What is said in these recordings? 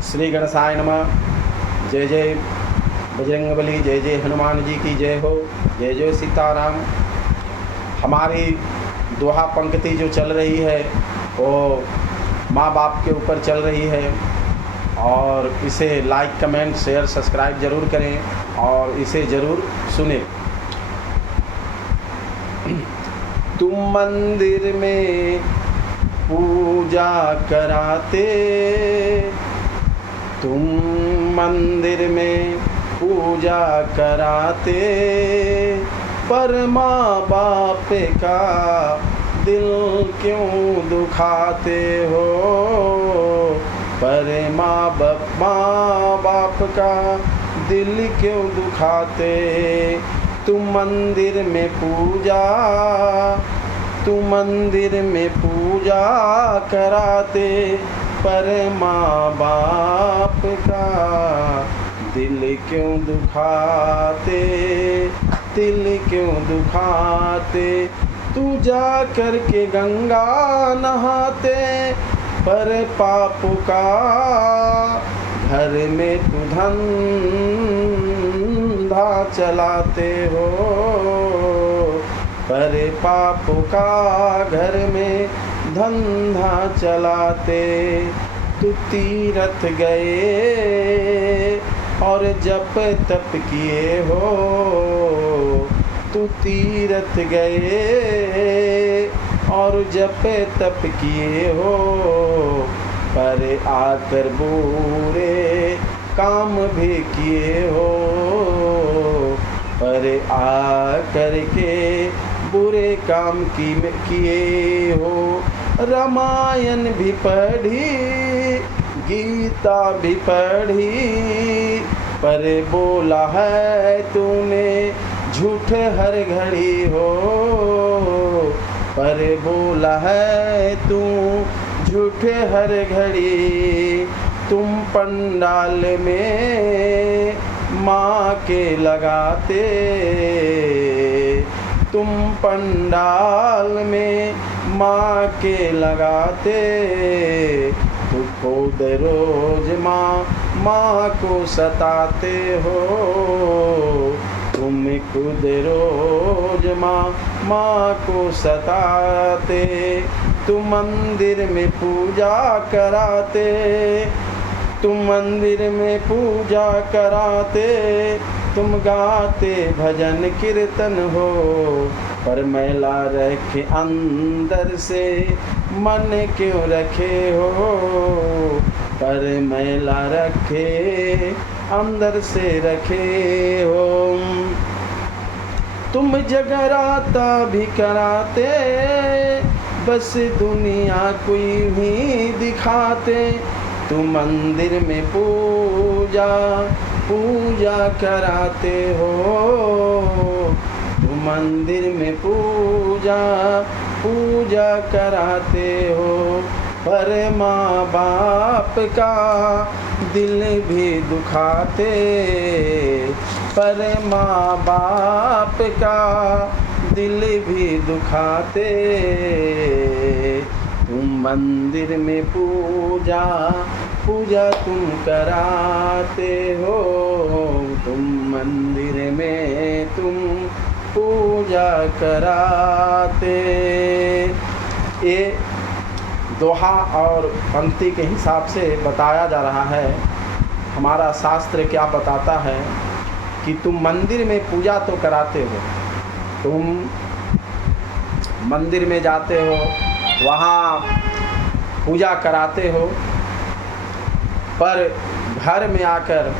श्री गणेशाय नमः। जय जय बजरंगबली, जय जय हनुमान जी की जय हो, जय जय सीताराम। हमारी दोहा पंक्ति जो चल रही है वो माँ बाप के ऊपर चल रही है, और इसे लाइक कमेंट शेयर सब्सक्राइब ज़रूर करें और इसे ज़रूर सुने। तुम मंदिर में पूजा कराते, तुम मंदिर में पूजा कराते, पर माँ बाप का दिल क्यों दुखाते हो, पर माँ बाप का दिल क्यों दुखाते। तुम मंदिर में पूजा, तुम मंदिर में पूजा कराते, पर माँ बाप का दिल क्यों दुखाते, दिल क्यों दुखाते। तू जा कर के गंगा नहाते, पर पाप का घर में तू धंधा चलाते हो, पर पाप का घर में धंधा चलाते। तू तीरथ गए और जप तप किए हो, तू तीरथ गए और जप तप किए हो, पर आकर बुरे काम भी किए हो, पर आकर के बुरे काम किए हो। रामायण भी पढ़ी, गीता भी पढ़ी, पर बोला है तूने झूठ हर घड़ी हो, पर बोला है तू झूठ हर घड़ी। तुम पंडाल में माँ के लगाते, तुम पंडाल में माँ के लगाते, तू खुद रोज माँ को सताते हो, तुम खुद रोज माँ को सताते। तुम मंदिर में पूजा कराते, तुम मंदिर में पूजा कराते, तुम गाते भजन कीर्तन हो, पर मैला रखे अंदर से मन क्यों रखे हो, पर मैला रखे अंदर से रखे हो। तुम जगराता भी कराते, बस दुनिया कोई भी दिखाते। तुम मंदिर में पूजा कराते हो, तुम मंदिर में पूजा कराते हो, पर माँ बाप का दिल भी दुखाते, पर माँ बाप का दिल भी दुखाते। तुम मंदिर में पूजा तुम कराते हो, तुम मंदिर में तुम पूजा कराते। ये दोहा और पंक्ति के हिसाब से बताया जा रहा है। हमारा शास्त्र क्या बताता है कि तुम मंदिर में पूजा तो कराते हो, तुम मंदिर में जाते हो, वहाँ पूजा कराते हो, पर घर में आकर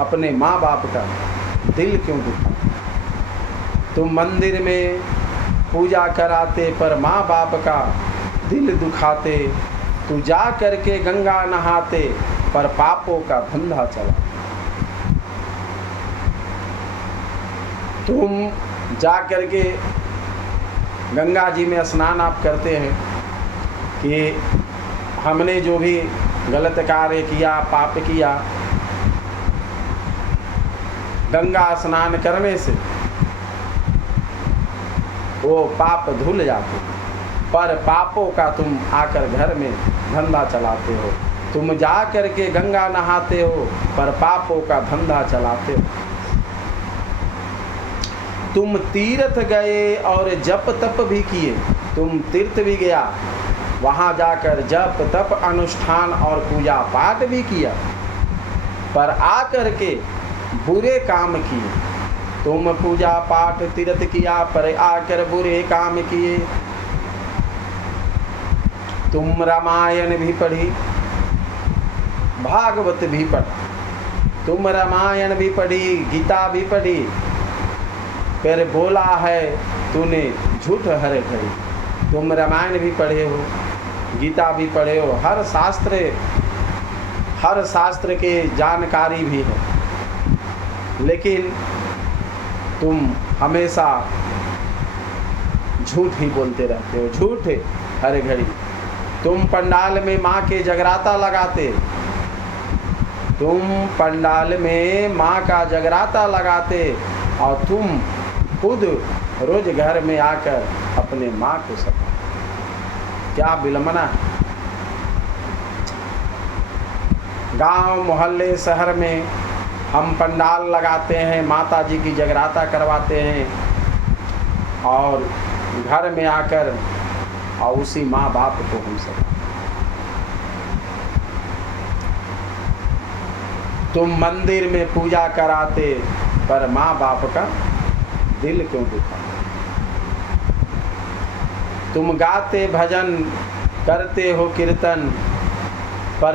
अपने माँ बाप का दिल क्यों दुखाते। तुम मंदिर में पूजा कराते पर माँ बाप का दिल दुखाते, तू जा करके गंगा नहाते पर पापों का धंधा चला। तुम जा करके गंगा जी में स्नान आप करते हैं कि हमने जो भी गलत कार्य किया, पाप किया, गंगा स्नान करने से वो पाप धुल जाते, पर पापों का तुम आकर घर में धंधा चलाते हो। तुम जा करके गंगा नहाते हो पर पापों का धंधा चलाते हो। तुम तीर्थ गए और जप तप भी किए, तुम तीर्थ भी गया, वहाँ जाकर जप तप अनुष्ठान और पूजा पाठ भी किया, पर आकर के बुरे काम किए। तुम पूजा पाठ तीर्थ किया पर आकर बुरे काम किए। तुम रामायण भी पढ़ी, भागवत भी पढ़ा, तुम रामायण भी पढ़ी, गीता भी पढ़ी, फिर बोला है तूने झूठ हर घड़ी। तुम रामायण भी पढ़े हो, गीता भी पढ़े हो, हर शास्त्र के जानकारी भी है, लेकिन तुम हमेशा झूठ ही बोलते रहते हो, झूठ हर घड़ी। तुम पंडाल में माँ के जगराता लगाते, तुम पंडाल में माँ का जगराता लगाते और तुम खुद रोज घर में आकर अपने माँ को सता। क्या विलंबना है। गांव मोहल्ले शहर में हम पंडाल लगाते हैं, माता जी की जगराता करवाते हैं और घर में आकर और उसी माँ बाप को हम सता। तुम मंदिर में पूजा कराते पर माँ बाप का दिल क्यों दुखा। तुम गाते भजन करते हो कीर्तन पर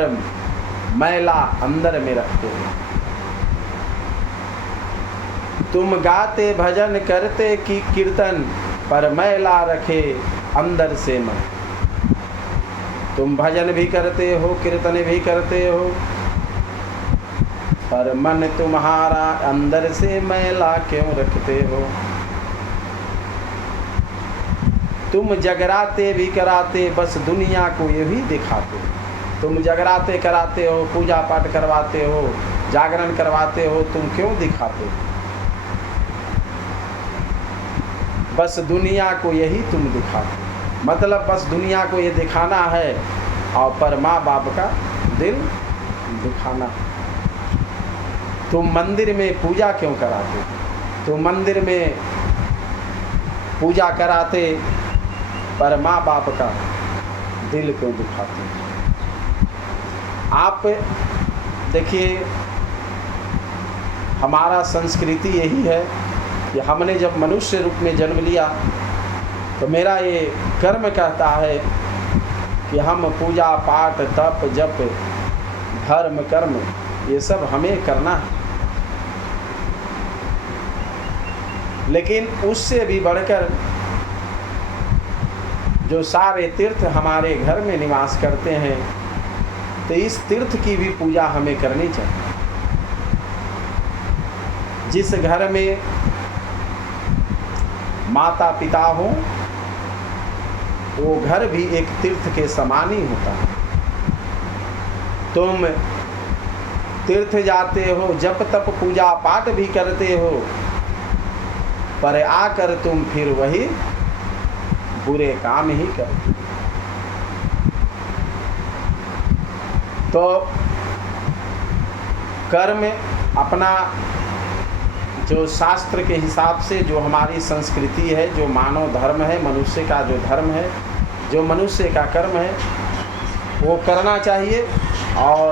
मैला अंदर में रखते हो। तुम गाते भजन करते की कीर्तन पर मैला रखे अंदर से मन। तुम भजन भी करते हो कीर्तन भी करते हो पर मन तुम्हारा अंदर से मैला क्यों रखते हो। तुम जगराते भी कराते बस दुनिया को यही दिखाते। तुम जगराते कराते हो, पूजा पाठ करवाते हो, जागरण करवाते हो, तुम क्यों दिखाते हो। बस दुनिया को यही तुम दिखाते, मतलब बस दुनिया को ये दिखाना है और पर माँ बाप का दिल दिखाना है। तुम मंदिर में पूजा क्यों कराते, तुम मंदिर में पूजा कराते पर माँ बाप का दिल क्यों दिखाते। आप देखिए, हमारा संस्कृति यही है कि हमने जब मनुष्य रूप में जन्म लिया तो मेरा ये कर्म कहता है कि हम पूजा पाठ तप जप धर्म कर्म ये सब हमें करना है। लेकिन उससे भी बढ़कर जो सारे तीर्थ हमारे घर में निवास करते हैं तो इस तीर्थ की भी पूजा हमें करनी चाहिए। जिस घर में माता पिता हो वो घर भी एक तीर्थ के समान ही होता है। तुम तीर्थ जाते हो, जप तप पूजा पाठ भी करते हो पर आकर तुम फिर वही बुरे काम ही करते। तो कर्म अपना जो शास्त्र के हिसाब से जो हमारी संस्कृति है, जो मानव धर्म है, मनुष्य का जो धर्म है, जो मनुष्य का कर्म है वो करना चाहिए। और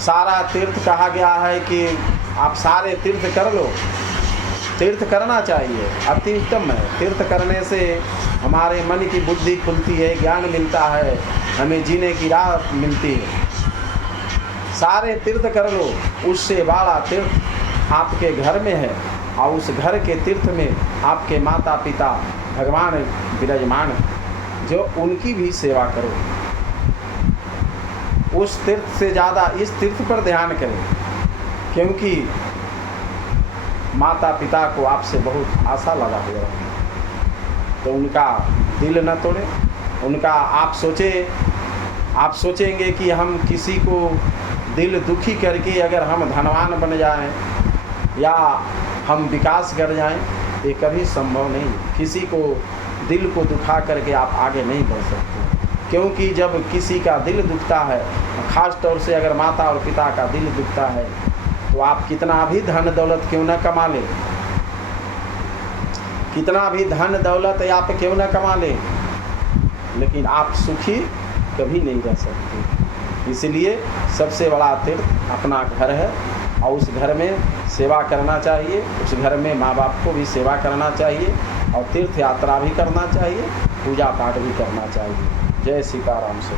सारा तीर्थ कहा गया है कि आप सारे तीर्थ कर लो, तीर्थ करना चाहिए, अति उत्तम है। तीर्थ करने से हमारे मन की बुद्धि खुलती है, ज्ञान मिलता है, हमें जीने की राह मिलती है। सारे तीर्थ कर लो, उससे बड़ा तीर्थ आपके घर में है और उस घर के तीर्थ में आपके माता पिता भगवान विराजमान है, जो उनकी भी सेवा करो। उस तीर्थ से ज़्यादा इस तीर्थ पर ध्यान करें, क्योंकि माता पिता को आपसे बहुत आशा लगा हुआ है। तो उनका दिल न तोड़े, उनका आप सोचेंगे कि हम किसी को दिल दुखी करके अगर हम धनवान बन जाएं या हम विकास कर जाएं, ये कभी संभव नहीं है। किसी को दिल को दुखा करके आप आगे नहीं बढ़ सकते। क्योंकि जब किसी का दिल दुखता है, ख़ास तौर से अगर माता और पिता का दिल दुखता है, तो आप कितना भी धन दौलत क्यों न कमा लें, कितना भी धन दौलत आप क्यों न कमा लें, लेकिन आप सुखी कभी नहीं रह सकते। इसलिए सबसे बड़ा तीर्थ अपना घर है और उस घर में सेवा करना चाहिए, उस घर में माँ बाप को भी सेवा करना चाहिए और तीर्थ यात्रा भी करना चाहिए, पूजा पाठ भी करना चाहिए। जय सीताराम से।